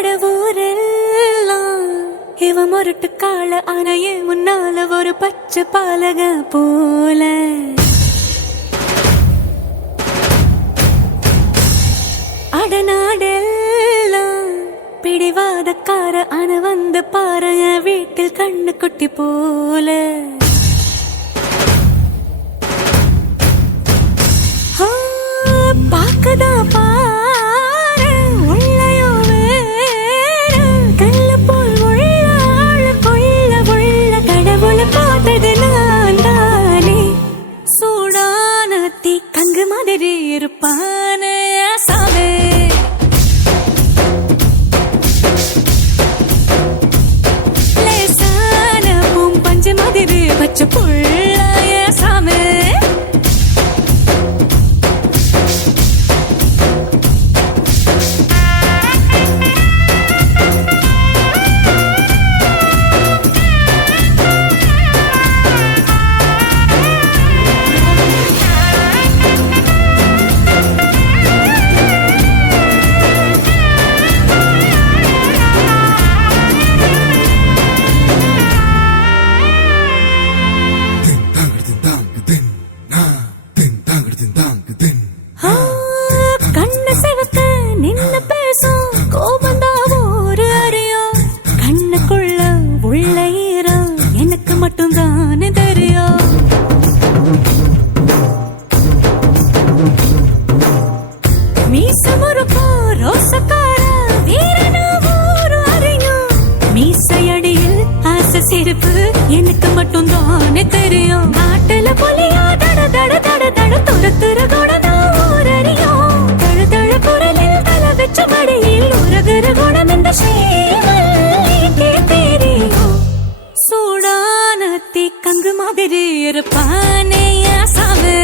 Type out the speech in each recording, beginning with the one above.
கடவுரெல்லாம் இவ முரட்டு கால அணையே முன்னால ஒரு பச்சை பாலக போல அடநாடெல்லாம் பிடிவாதக்கார அண வந்து பாருங்க வீட்டில் கண்ணு குட்டி போல பாக்கதா பாரு உள்ளயோ வேறு கல்ல போல் உள்ள கொள்ள உள்ள கடவுளை பார்த்தது நான் தானே சூடான தீ கங்கு மாதிரி இருப்பானே சாவே லேசான பூம் பஞ்சு மாதிரி பச்சை புள்ளைய சாமே சிரிப்பு எனக்கு மட்டும் தானே தெரியும் காட்டுல புலியா தட தட தட தட துரத்துற குணம் ஊரறியும் தழு தழு குரலில் தலை வச்ச மடியில் உருகிற குணம் இந்த ஸ்ரீமல்லிக்கே தெரியும் சூடான தீ கங்கு மாதிரி இருப்பானே சாவே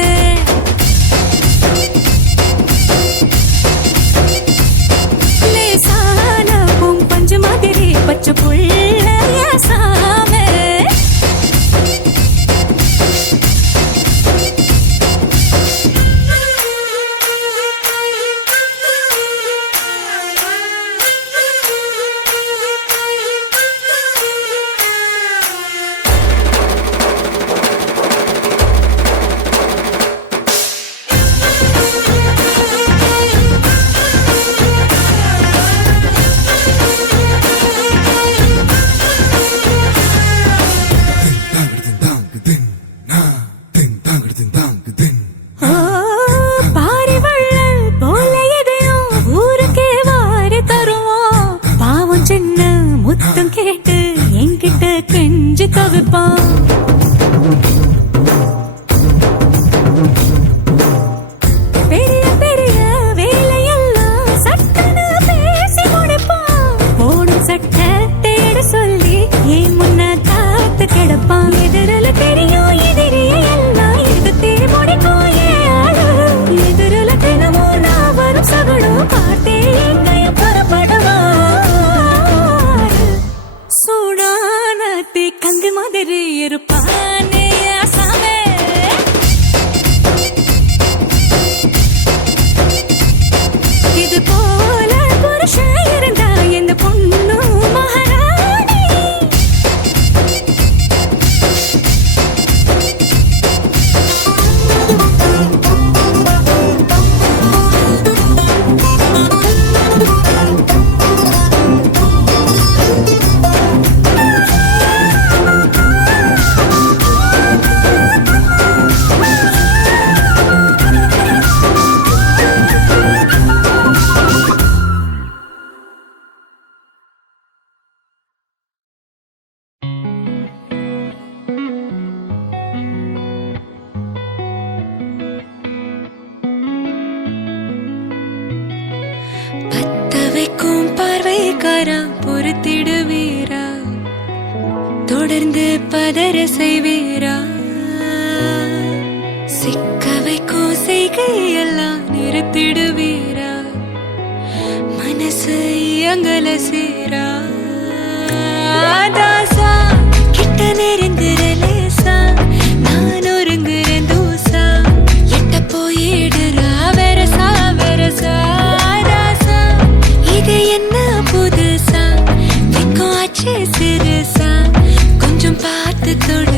லேசான பூம் பஞ்சு மாதிரி பச்சை புள்ள சாமே கேட்டு என்கிட்ட கெஞ்சி தவிப்பான் பெரிய பெரிய வேலையெல்லாம் சட்டன பேசி முடிப்பான் போடும் சட்ட தேட சொல்லி ஏன் முன்ன காத்து கிடப்பான் எதிரில தெரியும் எதிரிய எல்லாம் எதிர்த்தே முடிக்கும் ஏழு எதிரில தினமும் நான் வரும் சகடும் காட்டே எங்கைய புறப்படுவான் சூடான தீ கங்கு மாதிரி இருப்பானே சாமே இது போல புருஷன் இருந்தா இந்த பொண்ணு மகாராணி பத்தவைக்கும் பார்வைக்காரா பொறுத்திடுவீரா தொடர்ந்து பதற செய்வீரா சிக்க வைக்கும் செய்கையெல்லாம் நிறுத்திடுவீரா மனசு இயங்கல சீரா தாசா கிட்ட நெருங்குற லேசா நான் ஒருங்குறேன் தூசா எட்ட போயிடுறா வெரசா வெரசா இது என்ன புது சிறுசா கொஞ்சம் பார்த்து தொடு